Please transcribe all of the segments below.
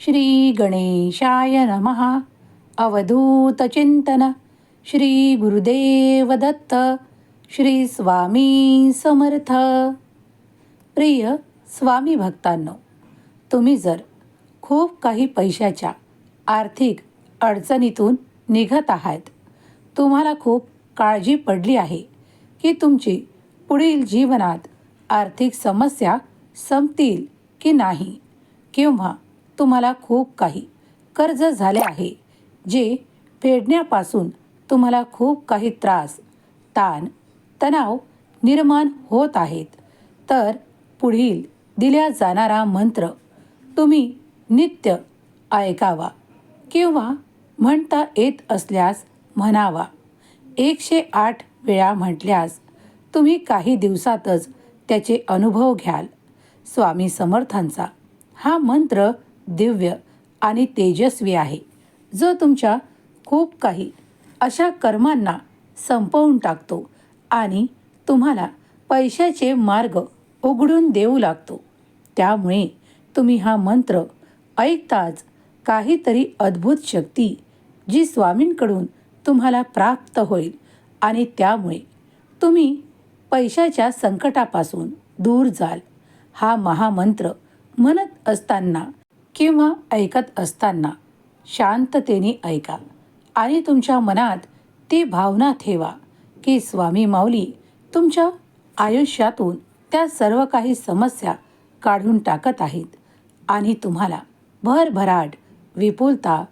श्री गणेशाय नमः। अवधूतचिंतन श्री गुरुदेव दत्त। श्री स्वामी समर्थ। प्रिय स्वामी भक्तांनो तुम्ही जर खूप काही पैशाच्या आर्थिक अडचणीतून निघत आहात तुम्हाला खूप काळजी पडली आहे की तुमची पुढील जीवनात आर्थिक समस्या संपतील की नाही किंवा तुम्हाला खूप काही कर्ज झाले आहे जे फेडण्यापासून तुम्हाला खूप काही त्रास ताण तणाव निर्माण होत आहेत. तर पुढील दिल्या जाणारा मंत्र तुम्ही नित्य ऐकावा किंवा म्हणता येत असल्यास म्हणावा. एकशे आठ वेळा म्हटल्यास तुम्ही काही दिवसातच त्याचे अनुभव घ्याल. स्वामी समर्थांचा हा मंत्र दिव्य आणि तेजस्वी आहे. जो तुमच्या खूप काही अशा कर्मांना संपवून टाकतो आणि तुम्हाला पैशाचे मार्ग उघडून देऊ लागतो. त्यामुळे तुम्ही हा मंत्र ऐकताच काहीतरी अद्भुत शक्ती जी स्वामींकडून तुम्हाला प्राप्त होईल आणि त्यामुळे तुम्ही पैशाच्या संकटापासून दूर जाल. हा महामंत्र म्हणत असताना किंवा ऐकत असताना शांततेने ऐका आणि तुमच्या मनात ती भावना ठेवा की स्वामी माऊली तुमच्या आयुष्यातून त्या सर्व काही समस्या काढून टाकत आहेत आणि तुम्हाला भरभराट विपुलता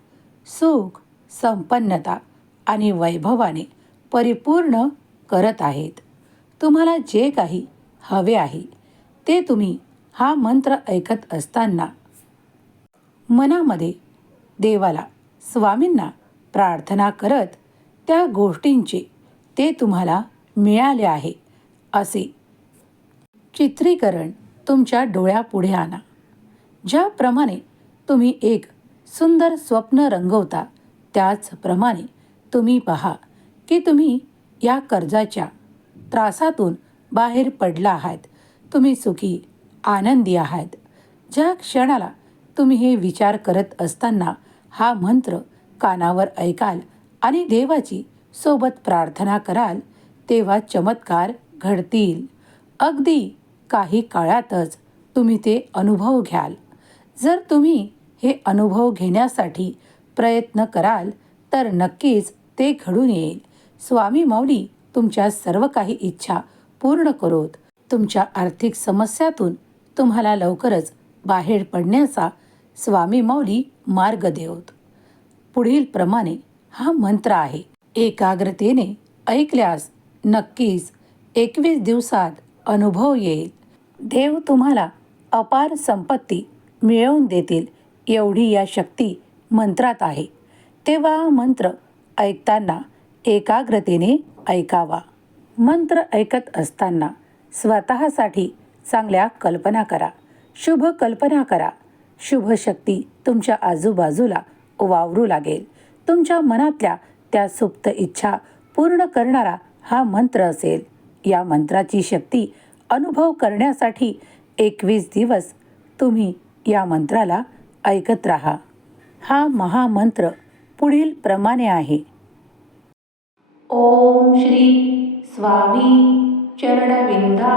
सुख संपन्नता आणि वैभवाने परिपूर्ण करत आहेत. तुम्हाला जे काही हवे आहे ते तुम्ही हा मंत्र ऐकत असताना मनामध्ये देवाला स्वामींना प्रार्थना करत त्या गोष्टींचे ते तुम्हाला मिळाले आहे असे. चित्रीकरण तुमच्या डोळ्यापुढे आणा. ज्याप्रमाणे तुम्ही एक सुंदर स्वप्न रंगवता त्याचप्रमाणे तुम्ही पहा की तुम्ही या कर्जाच्या त्रासातून बाहेर पडला आहात. तुम्ही सुखी आनंदी आहात. ज्या क्षणाला तुम्ही हे विचार करत असताना हा मंत्र कानावर ऐकाल आणि देवाची सोबत प्रार्थना कराल तेव्हा चमत्कार घडतील. अगदी काही काळातच तुम्ही ते अनुभव घ्याल. जर तुम्ही हे अनुभव घेण्यासाठी प्रयत्न कराल तर नक्कीच ते घडून येईल. स्वामी माऊली तुमच्या सर्व काही इच्छा पूर्ण करोत. तुमच्या आर्थिक समस्यातून तुम्हाला लवकरच बाहेर पडण्याचा स्वामी माऊली मार्ग देवत पुढील प्रमाणे हा मंत्र आहे. एकाग्रतेने ऐकल्यास नक्कीच एकवीस दिवसात अनुभव येईल. देव तुम्हाला अपार संपत्ती मिळवून देतील एवढी या शक्ती मंत्रात आहे. तेव्हा मंत्र ऐकताना एकाग्रतेने ऐकावा. मंत्र ऐकत असताना स्वतःसाठी चांगल्या कल्पना करा. शुभ कल्पना करा. शुभ शक्ती तुमच्या आजूबाजूला वावरू लागेल. तुमच्या मनातल्या त्या सुप्त इच्छा पूर्ण करणारा हा मंत्र असेल. या मंत्राची शक्ती अनुभव करण्यासाठी एकवीस दिवस तुम्ही या मंत्राला ऐकत राहा. हा महामंत्र पुढील प्रमाणे आहे. ओम श्री स्वामी चरणविंदार्पणमस्तु.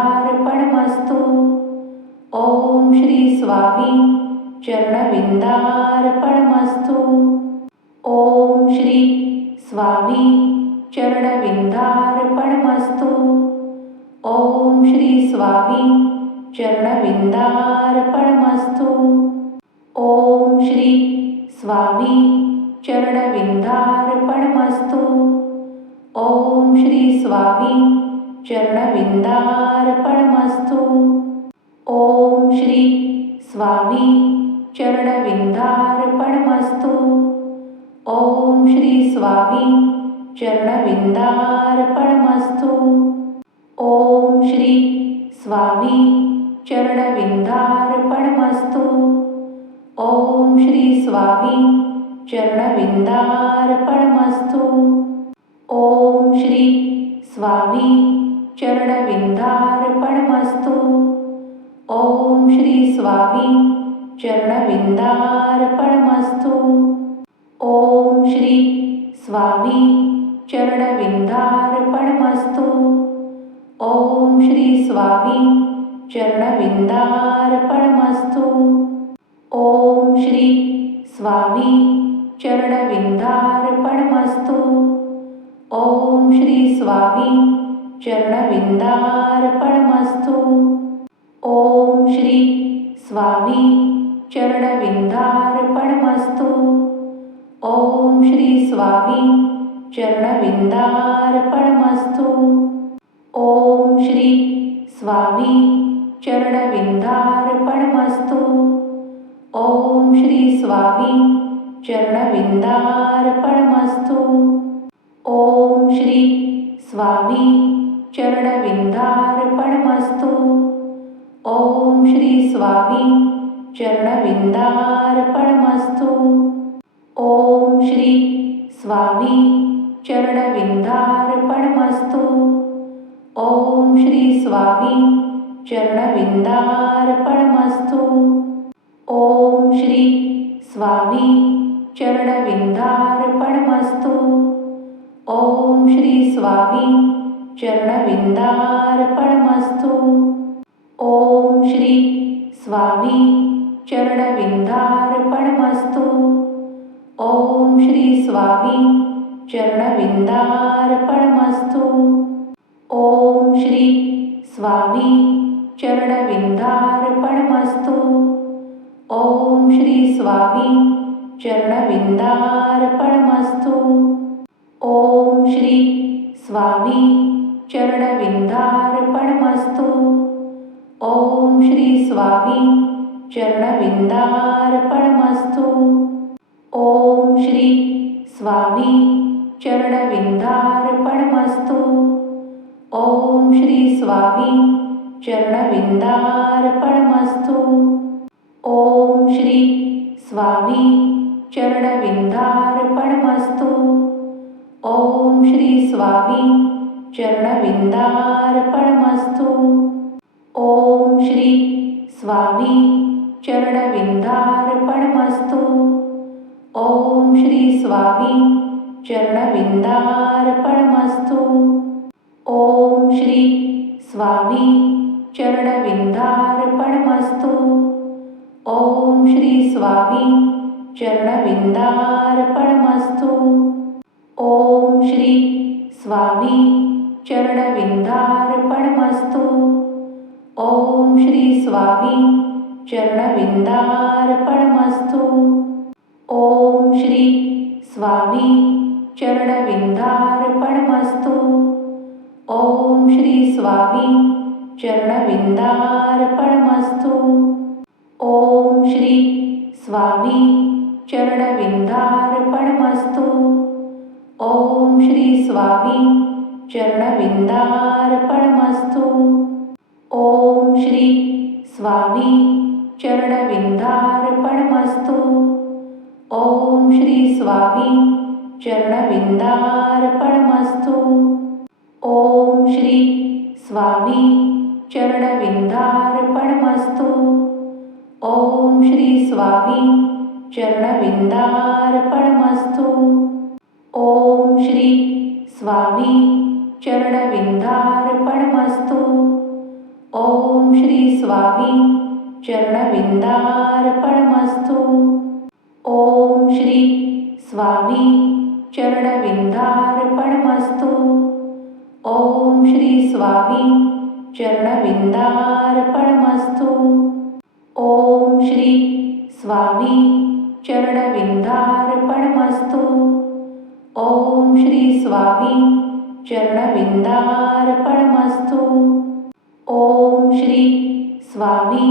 ओम श्री स्वामी चरणविन्दार्पणमस्तु ओम श्री स्वामी चरणविन्दार्पणमस्तु ओम श्री स्वामी चरणविन्दार्पणमस्तु ओम श्री स्वामी चरणविन्दार्पणमस्तु ओम श्री स्वामी चरणविन्दार्पणमस्तु ओम श्री स्वामी चरणविन्दार्पणमस्तु ॐ श्री स्वामी चरणविन्दार्पणमस्तु ॐ श्री स्वामी चरणविन्दार्पणमस्तु ॐ श्री स्वामी चरणविन्दार्पणमस्तु ॐ श्री स्वामी चरणविन्दार्पणमस्तु ॐ श्री स्वामी चरणविंदार्पणमस्तु। ॐ श्री स्वामी चरणविंदार्पणमस्तु। ॐ श्री स्वामी चरणविंदार्पणमस्तु। ॐ श्री स्वामी चरणविंदार्पणमस्तु। ॐ श्री स्वामी चरणविंदार्पणमस्तु। ॐ श्री स्वामी चरणविंदार्पणमस्तु। ॐ श्री स्वामी चरणविंदार्पणमस्तु। ॐ श्री स्वामी चरणविंदार्पणमस्तु। ॐ श्री स्वामी चरणविंदार्पणमस्तु। ॐ श्री स्वामी चरणविंदार्पणमस्तु। ॐ श्री स्वामी चरणविंदार्पणमस्तु। ॐ श्री स्वामी चरणविंदार्पणमस्तु। ॐ श्री स्वामी चरणविंदार्पणमस्तु। ॐ श्री स्वामी चरणविंदार्पणमस्तु। ॐ श्री स्वामी चरणविंदार्पणमस्तु। ॐ श्री स्वामी चरणविंदार्पणमस्तु ॐ श्री स्वामी चरणविंदार्पणमस्तु ॐ श्री स्वामी चरणविंदार्पणमस्तु ॐ श्री स्वामी चरणविन्दार्पणमस्तु। ॐ श्री स्वामी चरणविंदार्पणमस्तु ॐ श्री स्वामी चरणविंदार्पणमस्तु। ॐ श्री स्वामी चरणविंदार्पणमस्तु। ॐ श्री स्वामी चरणविंदार्पणमस्तु। ॐ श्री स्वामी चरणविंदार्पणमस्तु। ॐ श्री स्वामी चरणविंदार्पणमस्तु। ॐ श्री स्वामी चरणविंदार्पणमस्तु। ॐ श्री स्वामी चरणविन्दार्पणमस्तु ॐ श्री स्वामी चरणविन्दार्पणमस्तु ॐ श्री स्वामी चरणविन्दार्पणमस्तु ॐ श्री स्वामी चरणविन्दार्पणमस्तु ॐ श्री स्वामी चरणविंदार्पणमस्तु। ॐ श्री स्वामी चरणविंदार्पणमस्तु। ॐ श्री स्वामी चरणविंदार्पणमस्तु। ॐ श्री स्वामी चरणविंदार्पणमस्तु। ॐ श्री स्वामी चरणविंदार्पणमस्तु। ॐ श्री स्वामी चरणविंदार्पणमस्तु। ॐ श्री स्वामी चरणविन्दार्पणमस्तु ॐ श्री स्वामी चरणविन्दार्पणमस्तु ॐ श्री स्वामी चरणविन्दार्पणमस्तु ॐ श्री स्वामी चरणविन्दार्पणमस्तु ॐ श्री स्वामी चरणविंदार्पणमस्तु। ॐ श्री स्वामी चरणविंदार्पणमस्तु। ॐ श्री स्वामी चरणविंदार्पणमस्तु। ॐ श्री स्वामी चरणविंदार्पणमस्तु। ॐ श्री स्वामी चरणविंदार्पणमस्तु। ॐ श्री स्वामी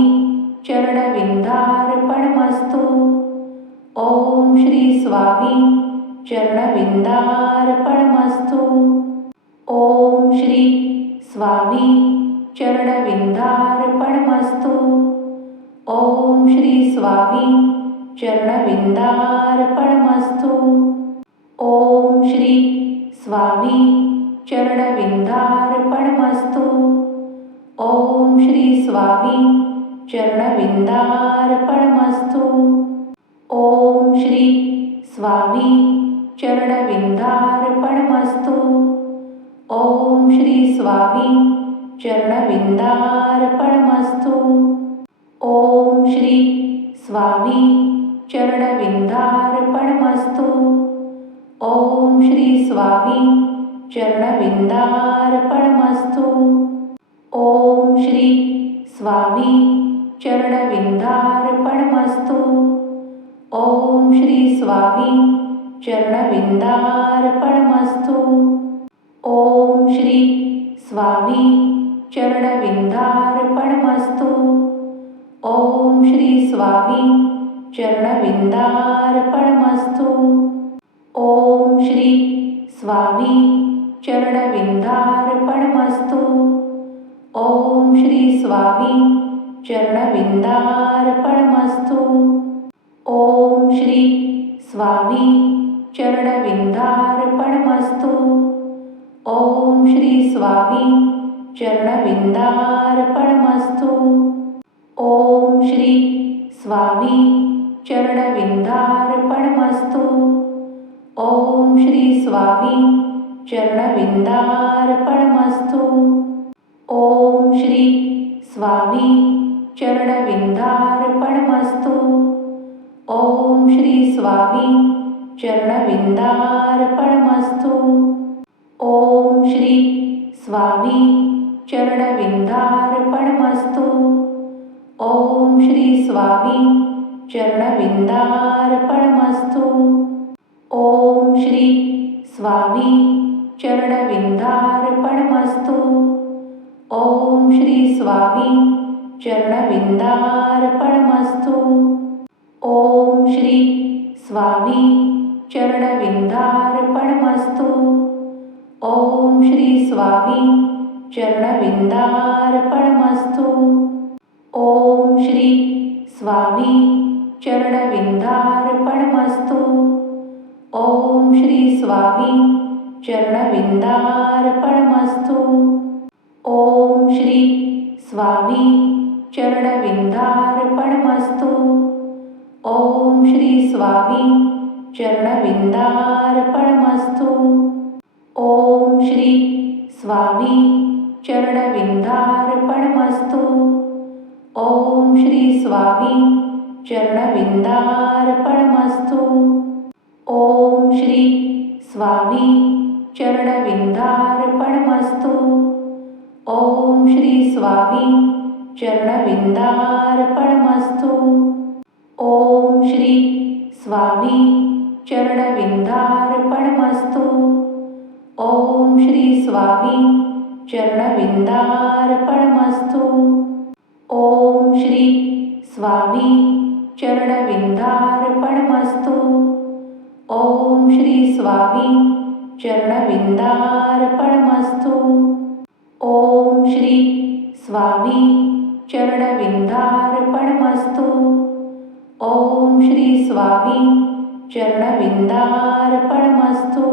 चरणविंदार्पणमस्तु। ॐ श्री स्वामी चरणविन्दार्पणमस्तु ॐ श्री स्वामी चरणविंदार्पणमस्तु। ॐ श्री स्वामी चरणविन्दार्पणमस्तु ॐ श्री स्वामी चरणविंदार्पणमस्तु। ॐ श्री स्वामी चरणविन्दार्पणमस्तु ॐ श्री स्वामी चरणविन्दार्पणमस्तु ॐ श्री स्वामी चरणविन्दार्पणमस्तु ॐ श्री स्वामी चरणविन्दार्पणमस्तु ॐ श्री स्वामी चरणविन्दार्पणमस्तु ॐ श्री स्वामी चरणविन्दार्पणमस्तु ॐ श्री स्वामी चरणविन्दार्पणमस्तु ॐ श्री स्वामी चरणविन्दार्पणमस्तु ॐ श्री स्वामी चरणविन्दार्पणमस्तु ॐ श्री स्वामी चरणविन्दार्पणमस्तु ॐ श्री स्वामी चरणविन्दार्पणमस्तु ॐ श्री स्वामी चरणविन्दार्पणमस्तु ॐ श्री स्वामी चरणविन्दार्पणमस्तु ॐ श्री स्वामी चरणविन्दार्पणमस्तु ॐ श्री स्वामी चरणविन्दार्पणमस्तु ॐ श्री स्वामी चरणविन्दार्पणमस्तु। ॐ श्री स्वामी चरणविन्दार्पणमस्तु। ॐ श्री स्वामी चरणविन्दार्पणमस्तु। ॐ श्री स्वामी चरणविन्दार्पणमस्तु। ॐ श्री स्वामी चरणविन्दार्पणमस्तु। ॐ श्री स्वामी चरणविन्दार्पणमस्तु ॐ श्री स्वामी चरणविन्दार्पणमस्तु ॐ श्री स्वामी चरणविन्दार्पणमस्तु ॐ श्री स्वामी चरणविन्दार्पणमस्तु ॐ श्री स्वामी चरणविन्दार्पणमस्तु ॐ श्री स्वामी चरणविन्दार्पणमस्तु ॐ श्री स्वामी चरणविन्दार्पणमस्तु ॐ श्री स्वामी चरणविन्दार्पणमस्तु ॐ श्री स्वामी चरणविन्दार्पणमस्तु ॐ श्री स्वामी चरणविन्दार्पणमस्तु ॐ श्री स्वामी चरणविन्दार्पणमस्तु। ॐ श्री स्वामी चरणविन्दार्पणमस्तु। ॐ श्री स्वामी चरणविन्दार्पणमस्तु। ॐ श्री स्वामी चरणविन्दार्पणमस्तु। ॐ श्री स्वामी चरणविन्दार्पणमस्तु। ॐ श्री स्वामी चरणविन्दार्पणमस्तु ॐ श्री स्वामी चरणविन्दार्पणमस्तु